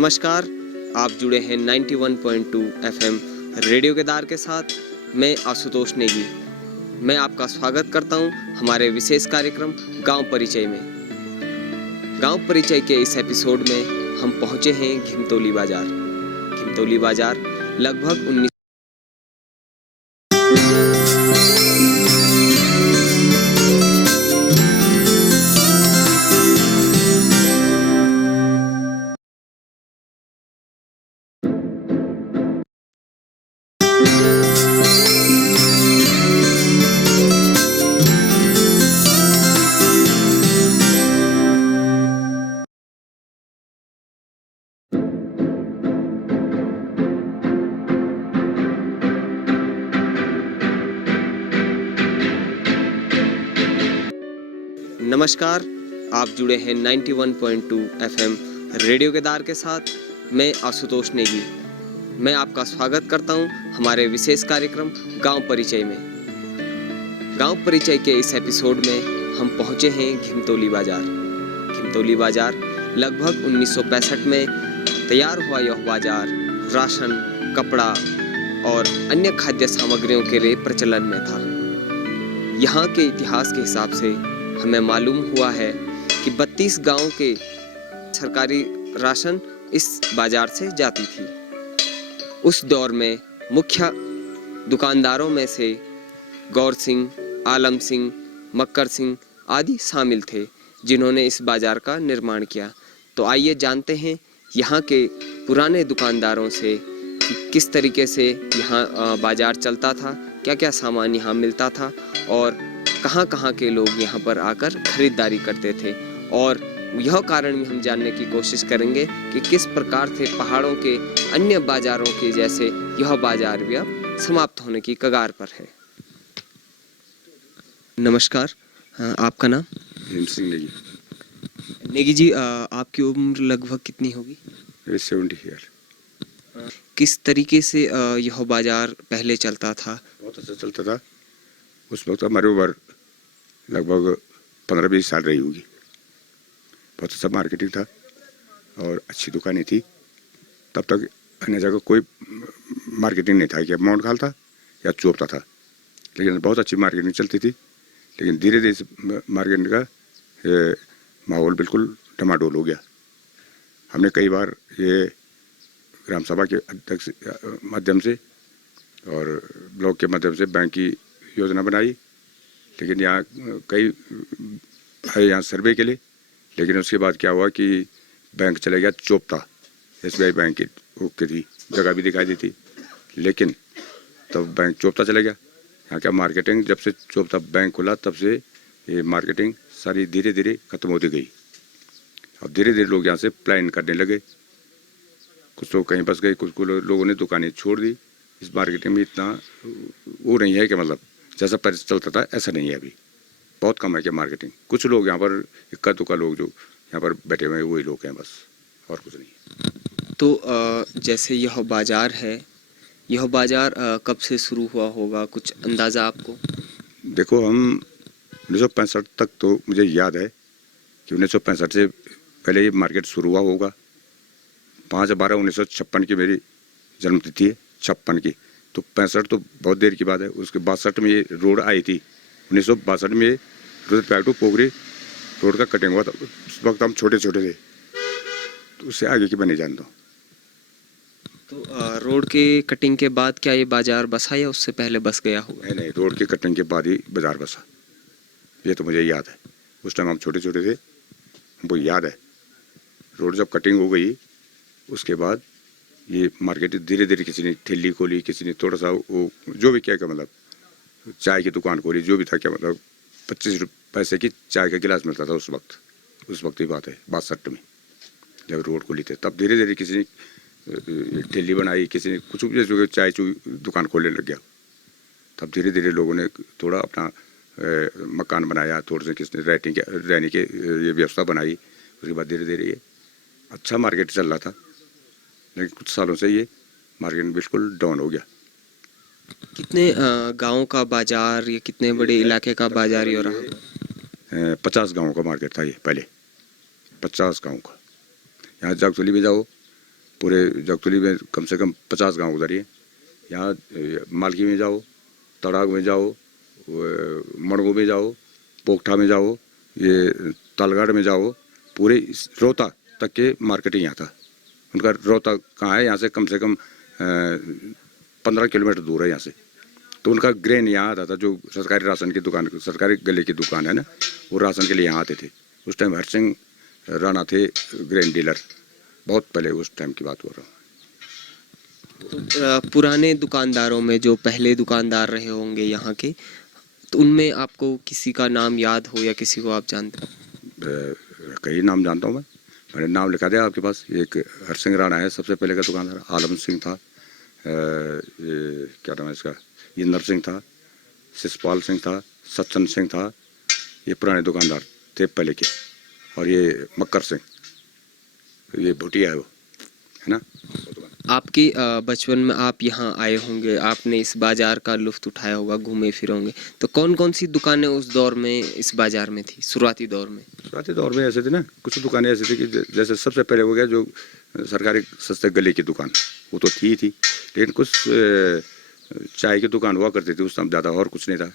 नमस्कार, आप जुड़े हैं 91.2 एफएम रेडियो केदार के साथ। मैं आशुतोष नेगी। मैं आपका स्वागत करता हूं हमारे विशेष कार्यक्रम गांव परिचय में। गांव परिचय के इस एपिसोड में हम पहुंचे हैं घिमतौली बाजार। घिमतौली बाजार लगभग 19 नमस्कार, आप जुड़े हैं 91.2 एफएम रेडियो केदार के साथ। मैं आशुतोष नेगी। मैं आपका स्वागत करता हूं हमारे विशेष कार्यक्रम गांव परिचय में। गांव परिचय के इस एपिसोड में हम पहुंचे हैं घिमतौली बाजार। घिमतौली बाजार लगभग 1965 में तैयार हुआ यह बाजार राशन, कपड़ा और अन्य खाद्य सामग्रियों के लिए प्रचलन में था। यहाँ के इतिहास के हिसाब से हमें मालूम हुआ है कि 32 गांव के सरकारी राशन इस बाजार से जाती थी। उस दौर में मुख्य दुकानदारों में से गौर सिंह, आलम सिंह, मक्कर सिंह आदि शामिल थे, जिन्होंने इस बाजार का निर्माण किया। तो आइए जानते हैं यहाँ के पुराने दुकानदारों से कि किस तरीके से यहाँ बाजार चलता था, क्या क्या सामान यहाँ मिलता था और कहाँ-कहाँ के लोग यहाँ पर आकर खरीदारी करते थे। और यह कारण भी हम जानने की कोशिश करेंगे कि किस प्रकार से पहाड़ों के अन्य बाजारों के जैसे यह बाजार भी अब समाप्त होने की कगार पर है। नमस्कार, आपका नाम? भीम सिंह नेगी। नेगी जी, आपकी उम्र लगभग कितनी होगी? 70 ईयर। किस तरीके से यह बाजार पहले चलता था? बहुत अच्छा चलता था। उस वक्त हमारी उम्र लगभग 15-20 साल रही होगी। बहुत अच्छा मार्केटिंग था और अच्छी दुकानें थी। तब तक अन्य जगह कोई मार्केटिंग नहीं था कि अमाउंट खाल था या चोपता था, लेकिन बहुत अच्छी मार्केटिंग चलती थी। लेकिन धीरे धीरे मार्केटिंग का माहौल बिल्कुल डमाडोल हो गया। हमने कई बार ये ग्राम सभा के अध्यक्ष माध्यम से और ब्लॉक के माध्यम से बैंक की योजना बनाई, लेकिन यहाँ कई है यहाँ सर्वे के लिए। लेकिन उसके बाद क्या हुआ कि बैंक चले गया चोपता। SBI बैंक की थी, जगह भी दिखाई दी थी, लेकिन तब बैंक चोपता चले गया। यहाँ क्या मार्केटिंग जब से चोपता बैंक खुला तब से ये मार्केटिंग सारी धीरे धीरे खत्म होती गई। अब धीरे धीरे लोग यहाँ से प्लान करने लगे। कुछ लोग कहीं बस गए, कुछ लोगों ने दुकानें छोड़ दी। इस मार्केटिंग में इतना वो नहीं है कि मतलब जैसा पहले चलता था ऐसा नहीं है। अभी बहुत कम है कि मार्केटिंग। कुछ लोग यहाँ पर इक्का दुक्का लोग जो यहाँ पर बैठे हुए हैं वही लोग हैं, बस और कुछ नहीं। तो जैसे यह बाजार है, यह बाजार कब से शुरू हुआ होगा, कुछ अंदाज़ा आपको? देखो, हम 1965 तक तो मुझे याद है कि 1965 से पहले ये मार्केट शुरू हुआ होगा। 5/12/1956 की मेरी जन्मतिथि है, 56 की। तो 65 तो बहुत देर की बात है। उसके 62 में ये रोड आई थी। 1962 में रुद्रप्रयाग टू पोखरी रोड का कटिंग हुआ था। उस वक्त हम छोटे छोटे थे, तो उससे आगे की मैं नहीं जानता हूँ। तो रोड के कटिंग के बाद क्या ये बाजार बसा या उससे पहले बस गया होगा? नहीं, रोड के कटिंग के बाद ही बाजार बसा, ये तो मुझे याद है। उस टाइम हम छोटे छोटे थे, हमको याद है। रोड जब कटिंग हो गई उसके बाद ये मार्केट धीरे धीरे किसी ने ठेली खोली, किसी ने थोड़ा सा वो जो भी क्या मतलब चाय की दुकान खोली, जो भी था क्या मतलब 25 पैसे की चाय का गिलास मिलता था उस वक्त की बात है 62 में जब रोड खोली थे। तब धीरे धीरे किसी ने ठेली बनाई, किसी ने कुछ जैसे चाय दुकान खोलने लग गया। तब धीरे धीरे लोगों ने थोड़ा अपना मकान बनाया, थोड़े से किसी ने रहने के ये व्यवस्था बनाई। उसके बाद धीरे धीरे ये अच्छा मार्केट चल रहा था, लेकिन कुछ सालों से ये मार्केट बिल्कुल डाउन हो गया। कितने गांव का बाजार या कितने बड़े इलाके का बाजार ही हो रहा? 50 गाँव का मार्केट था ये पहले, 50 गाँव का। यहाँ जागतौली में जाओ पूरे जगतुली में कम से कम 50 गांव उधर ही है। यहाँ मालकी में जाओ, तड़ाग में जाओ, मड़गो में जाओ, पोखठा में जाओ, ये तालगाड़ में जाओ, पूरे रोहता तक के मार्केटिंग यहाँ था उनका। रोहता कहाँ है, यहाँ से कम 15 किलोमीटर दूर है यहाँ से। तो उनका ग्रेन यहाँ आता था, जो सरकारी राशन की दुकान, सरकारी गले की दुकान है ना, वो राशन के लिए यहाँ आते थे। उस टाइम हर सिंह राणा थे ग्रेन डीलर, बहुत पहले उस टाइम की बात हो रहा हूँ। तो पुराने दुकानदारों में जो पहले दुकानदार रहे होंगे यहाँ के, तो उनमें आपको किसी का नाम याद हो या किसी को आप जानते हो? कई नाम जानता हूँ मैं, मैंने नाम लिखा दिया आपके पास। एक हर सिंह राणा है सबसे पहले का दुकानदार, आलम सिंह था, ये क्या नाम है इसका, इंदर सिंह था, शिषपाल सिंह था, सच्चन सिंह था, ये पुराने दुकानदार थे पहले के। और ये मक्कर सिंह, ये भुटिया है वो, है ना। आपके बचपन में आप यहाँ आए होंगे, आपने इस बाजार का लुत्फ उठाया होगा, घूमे फिरे होंगे, तो कौन कौन सी दुकानें उस दौर में इस बाजार में थी, शुरुआती दौर में? शुरुआती दौर में ऐसे थे ना, कुछ दुकानें ऐसी थी कि जैसे सबसे पहले हो गया जो सरकारी सस्ते गले की दुकान, वो तो थी, लेकिन कुछ चाय की दुकान हुआ करती थी उस समय, ज़्यादा और कुछ नहीं था।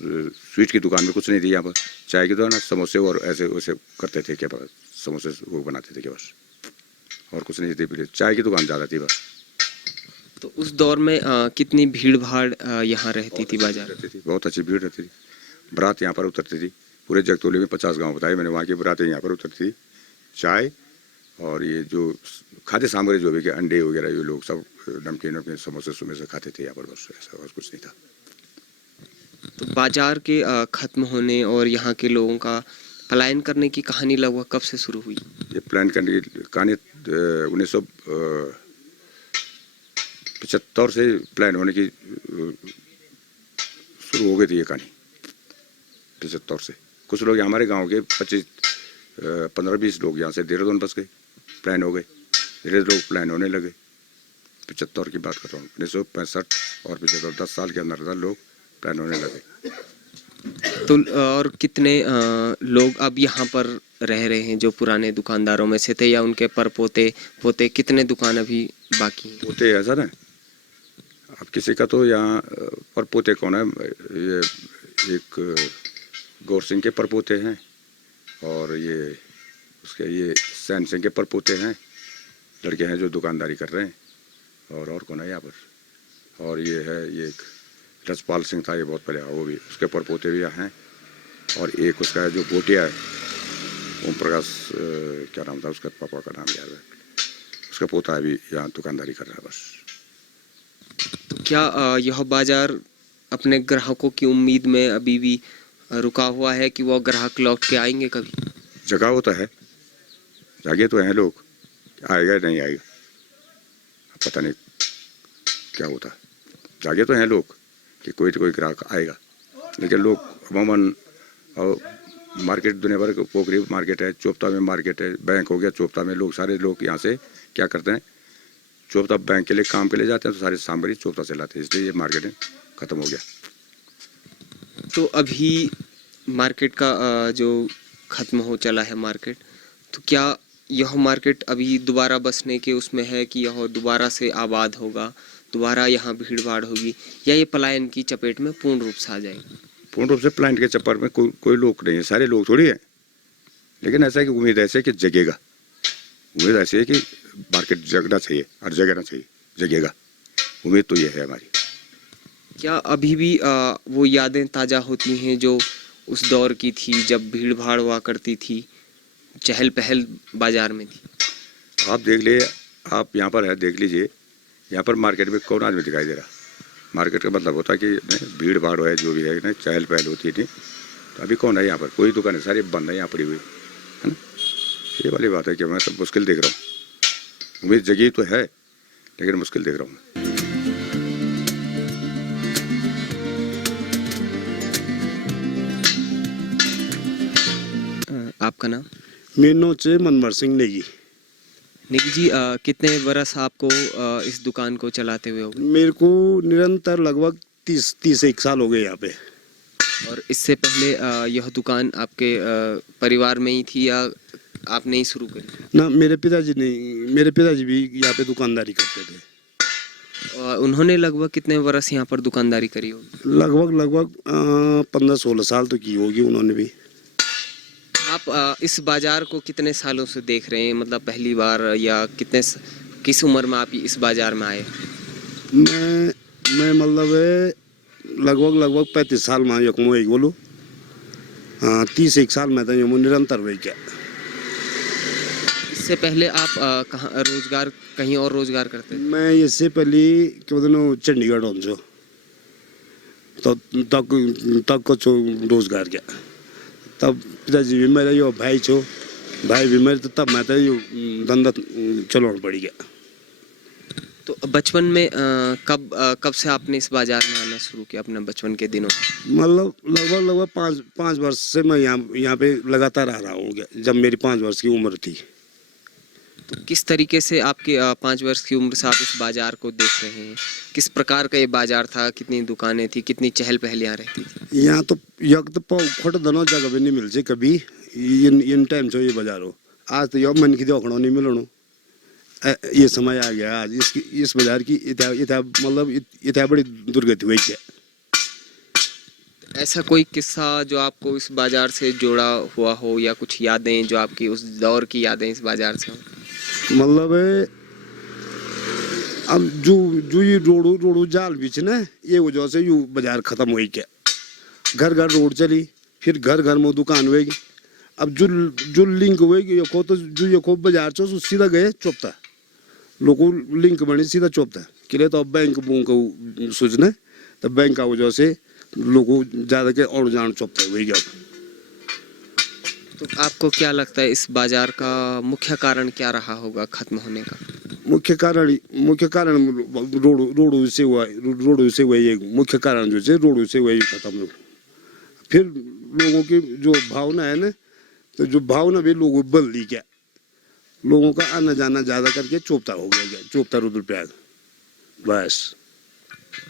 स्वीट की दुकान में कुछ नहीं थी यहाँ पर, चाय की दुकान, समोसे और ऐसे वैसे करते थे क्या, समोसे वो बनाते थे क्या, बस, और कुछ नहीं थी। चाय की दुकान ज़्यादा थी बस। तो उस दौर में कितनी भीड़ भाड़ यहाँ रहती थी बाजार? रहती थी, बहुत अच्छी भीड़ रहती थी। बारात यहाँ पर उतरती थी, पूरे जगतौली में 50 गांव बताए मैंने, वहाँ की बारातें यहाँ पर उतरती थी। चाय और ये जो खाद्य सामग्री जो भी कि अंडे वगैरह, ये लोग सब नमकीन समोसे सुमेसे खाते थे यहाँ पर, बस ऐसा और कुछ नहीं था। तो बाजार के खत्म होने और यहाँ के लोगों का पलायन करने की कहानी लगभग कब से शुरू हुई? ये प्लान करने की कहानी 1975 से प्लान होने की शुरू हो गई थी ये कहानी। 75 से कुछ लोग हमारे गांव के 15-20 लोग यहाँ से देहरादून बस गए, प्लान हो गए, धीरे लोग प्लान होने लगे। 75 की बात कर रहा हूँ, 1965 और 75, 10 साल के अंदर लोग प्लान होने लगे। तो और कितने लोग अब यहाँ पर रह रहे हैं जो पुराने दुकानदारों में से थे, या उनके परपोते पोते, कितने दुकान अभी बाकी हैं? पोते ऐसा ना, अब किसी का तो यहाँ परपोते कौन है, ये एक गौर सिंह के परपोते हैं, और ये उसके ये सैन सिंह के परपोते हैं, लड़के हैं जो दुकानदारी कर रहे हैं। और कौन है यहाँ पर, और ये है ये एक रजपाल सिंह था, ये बहुत पहले, वो भी उसके परपोते भी यहाँ हैं। और एक उसका जो बोटिया है, ओम प्रकाश क्या नाम था उसका, पापा का नाम याद है, उसका पोता अभी यहाँ दुकानदारी कर रहा है बस। तो क्या यह बाजार अपने ग्राहकों की उम्मीद में अभी भी रुका हुआ है कि वो ग्राहक लौट के आएंगे कभी? जगह होता है, जागे तो हैं लोग, आएगा नहीं आएगा पता नहीं क्या होता है। जागे तो हैं लोग कि कोई तो कोई ग्राहक आएगा, लेकिन लोग अमूमन, और मार्केट दुनिया भर पोखरी मार्केट है, चोपता में मार्केट है, बैंक हो गया चोपता में, लोग सारे लोग यहाँ से क्या करते हैं, चोपता बैंक के लिए काम के लिए जाते हैं, तो सारी सामग्री चोपता से लाते हैं, इसलिए ये मार्केट ख़त्म हो गया। तो अभी मार्केट का जो ख़त्म हो चला है मार्केट, तो क्या यह मार्केट अभी दोबारा बसने के उसमें है कि यह दोबारा से आबाद होगा, दोबारा यहाँ भीड़ भाड़ होगी, या ये पलायन की चपेट में पूर्ण रूप से आ जाएगी? पूर्ण रूप से प्लांट के चक्कर में कोई लोग नहीं है, सारे लोग थोड़ी है, लेकिन ऐसा है कि उम्मीद ऐसे है कि जगेगा, उम्मीद ऐसी है कि मार्केट जगना चाहिए और जगना चाहिए, जगेगा, उम्मीद तो ये है हमारी। क्या अभी भी वो यादें ताज़ा होती हैं जो उस दौर की थी, जब भीड़ भाड़ हुआ करती थी, चहल पहल बाजार में थी? आप देख लिए, आप यहाँ पर है, देख लीजिए, यहाँ पर मार्केट में कौन आदमी दिखाई दे रहा। मार्केट का मतलब होता है कि भीड़ भाड़ है, जो भी है ना, चहल पहल होती थी, तो अभी कौन है यहाँ पर, कोई दुकान है, सारी बंद है यहाँ पड़ी हुई है ना। ये वाली बात है कि मैं सब मुश्किल देख रहा हूँ, उम्मीद जगी तो है लेकिन मुश्किल देख रहा हूँ। आपका नाम? मेनो चे मनमर सिंह नेगी। निकी जी, कितने बरस आपको इस दुकान को चलाते हुए हो गए? मेरे को निरंतर लगभग 30 साल हो गए यहाँ पे। और इससे पहले यह दुकान आपके परिवार में ही थी या आपने ही शुरू करी? ना, मेरे पिताजी नहीं, मेरे पिताजी भी यहाँ पे दुकानदारी करते थे। उन्होंने लगभग कितने वर्ष यहाँ पर दुकानदारी करी होगी? लगभग 15-16 साल तो की होगी उन्होंने भी। आप इस बाजार को कितने सालों से देख रहे हैं, मतलब पहली बार या किस उम्र में आप इस बाजार में आए? मैं मतलब लगभग 35 साल में यकमो एक बोलूँ। हाँ, 31 साल में था यमो निरंतर वही क्या। इससे पहले आप कहाँ कहीं और रोजगार करते थे? मैं इससे पहले क्या बोलते ना चंडीगढ़ हूँ तो तक को रोजगार किया। तब पिताजी भी मेरा यो भाई भी मेरे, तो तब मैं तो यो धंधा चलाना पड़ गया। तो बचपन में कब से आपने इस बाजार में आना शुरू किया, अपने बचपन के दिनों? मतलब लगभग पाँच वर्ष से मैं यहाँ पे लगातार आ रहा हूँ, जब मेरी 5 वर्ष की उम्र थी। तो किस तरीके से आपके 5 वर्ष की उम्र से आप इस बाजार को देख रहे हैं? किस प्रकार का ये बाजार था, कितनी दुकानें थी, कितनी चहल पहल यहाँ रहती थी? यहाँ तो खोट दोनों जगह पे नहीं मिल से कभी इन टाइम से ये बाजार हो। आज तो यो मन की देखना नहीं मिलनो, ये समय आ गया। आज इस बाजार की इतना बड़ी दुर्गति हुई है। ऐसा कोई किस्सा जो आपको इस बाजार से जुड़ा हुआ हो, या कुछ यादें जो आपकी उस दौर की यादें इस बाजार से हो? मतलब अब जो ये रोडू जाल बीच ना, ये वजह से यू बाजार खत्म हुई क्या। घर रोड चली, फिर घर में दुकान हुएगी। अब जो लिंक हुएगी यो तो जो ये को बाजार चो सीधा गए चौपता, लोगों लिंक बने सीधा चौपता के लिए। तो अब बैंक को सूचना, तो बैंक का वजह से लोगों ज़्यादा के और जान चौपता हुई गया। तो आपको क्या लगता है इस बाजार का मुख्य कारण क्या रहा होगा खत्म होने का? मुख्य कारण रोड से हुआ ये मुख्य कारण जो है रोड से वही खत्म हो। फिर लोगों की जो भावना है ना, तो जो भावना भी लोगों बदल दी क्या। लोगों का आना जाना ज्यादा करके चौपता हो गया, चौपता रुद्रप्रयाग बस।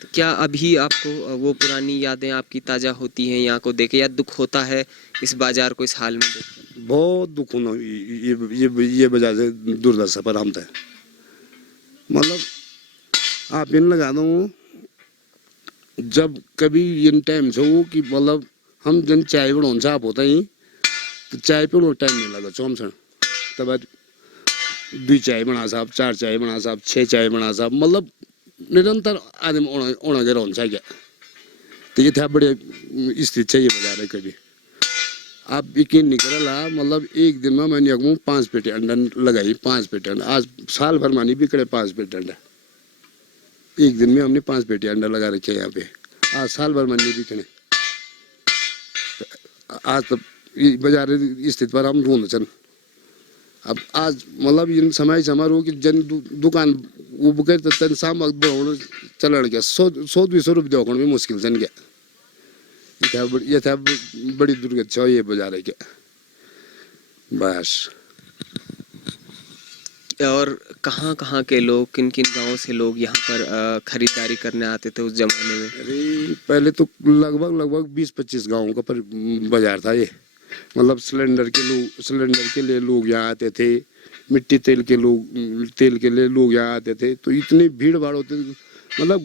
तो क्या अभी आपको वो पुरानी यादें आपकी ताजा होती हैं यहाँ को देखे, या दुख होता है इस बाजार को इस हाल में देख? बहुत दुख होना ये वजह से दुर्दशा पर हम थे। मतलब आप इन लगा दो, जब कभी इन टाइम से हो कि मतलब हम जन चाय बनाने से आप होता ही, तो चाय पे टाइम नहीं लगा चौम से। तब 2 चाय बना साहब, 4 चाय बना साहब, 6 चाय बना साहब, मतलब निरंतर आदमी ओना गया रोन चाहिए। तो ये था बड़े स्थिति चाहिए बाजार है। कभी आप यकीन नहीं करेला, मतलब एक दिन में मैंने 5 पेटी अंडा लगाई, 5 पेटी अंडा। आज साल भर मानी बिकड़े 5 पेटी अंडा। एक दिन में हमने 5 पेटी अंडा लगा रखे यहाँ पे, आज साल भर मानी बिकने। आज तो बाजार स्थिति पर हम ढूंढ चल। अब आज मतलब इन समय समारोह की जन दुकान वो बगैर तो तन साम चलन गया 100-200 रुपये देखने में मुश्किल जन गया। ये था बड़ी दुर्गति ये बाजार है क्या बस। और कहाँ के लोग, किन गांवों से लोग यहाँ पर खरीदारी करने आते थे उस जमाने में? अरे पहले तो लगभग 20-25 गाँवों का पर बाजार था ये। मतलब सिलेंडर के लिए लोग यहाँ आते थे, मिट्टी तेल के लिए लोग यहाँ आते थे। तो इतनी भीड़ भाड़ होती थी, मतलब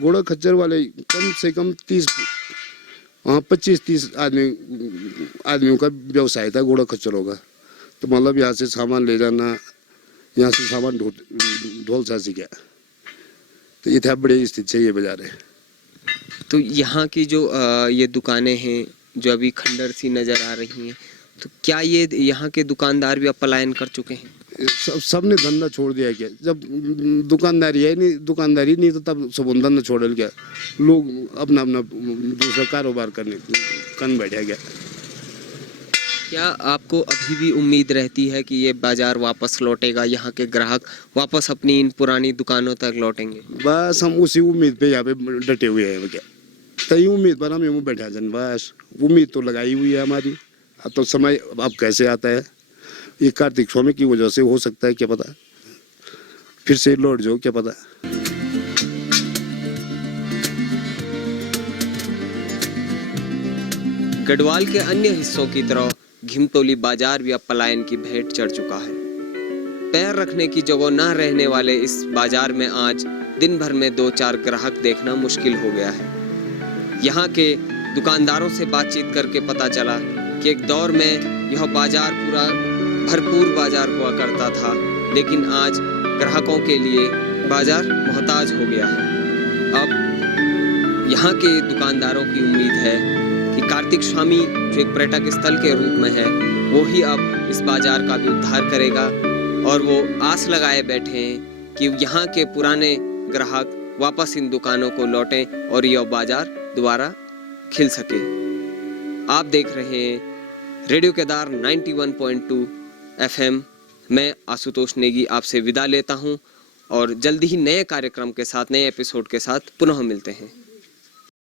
घोड़ा खच्चर वाले कम से कम 25-30 आदमियों का व्यवसाय था घोड़ा खच्चरों का। तो मतलब यहाँ से सामान ले जाना, यहाँ से सामान ढोल सा सीखा। तो ये था बड़ी स्थिति से ये बाजार है। तो यहाँ की जो ये दुकानें हैं जो अभी खंडर सी नजर आ रही हैं, तो क्या ये यहाँ के दुकानदार भी अब पलायन कर चुके हैं? सबने धंधा छोड़ दिया क्या। जब दुकानदारी नहीं तो तब सब धंधा छोड़ गया। लोग अपना दूसरा कारोबार करने बैठा गया। क्या आपको अभी भी उम्मीद रहती है कि ये बाजार वापस लौटेगा, यहाँ के ग्राहक वापस अपनी इन पुरानी दुकानों तक लौटेंगे? बस हम उसी उम्मीद पे यहाँ पे डटे हुए हैं क्या। तई उम्मीद पर हम यूँ बैठा जन, बस उम्मीद तो लगाई हुई है हमारी। अब तो समय अब कैसे आता है, ये कार्तिक स्वामी की वजह से हो सकता है, क्या पता फिर से लौट जाओ, क्या पता। गढ़वाल के अन्य हिस्सों की तरह घिमतोली बाजार भी अब पलायन की भेंट चढ़ चुका है। पैर रखने की जगह न रहने वाले इस बाजार में आज दिन भर में 2-4 ग्राहक देखना मुश्किल हो गया है। यहाँ के दुकानदारों से बातचीत करके पता चला कि एक दौर में यह बाजार पूरा भरपूर बाजार हुआ करता था, लेकिन आज ग्राहकों के लिए बाजार मोहताज हो गया है। अब यहाँ के दुकानदारों की उम्मीद है कि कार्तिक स्वामी जो एक पर्यटक स्थल के रूप में है, वो ही अब इस बाजार का भी उद्धार करेगा और वो आस लगाए बैठे हैं कि यहाँ के पुराने ग्राहक वापस इन दुकानों को लौटें और यह बाजार दोबारा खिल सके। आप देख रहे हैं रेडियो केदार 91.2 FM। मैं आशुतोष नेगी आपसे विदा लेता हूं और जल्दी ही नए कार्यक्रम के साथ, नए एपिसोड के साथ पुनः मिलते हैं।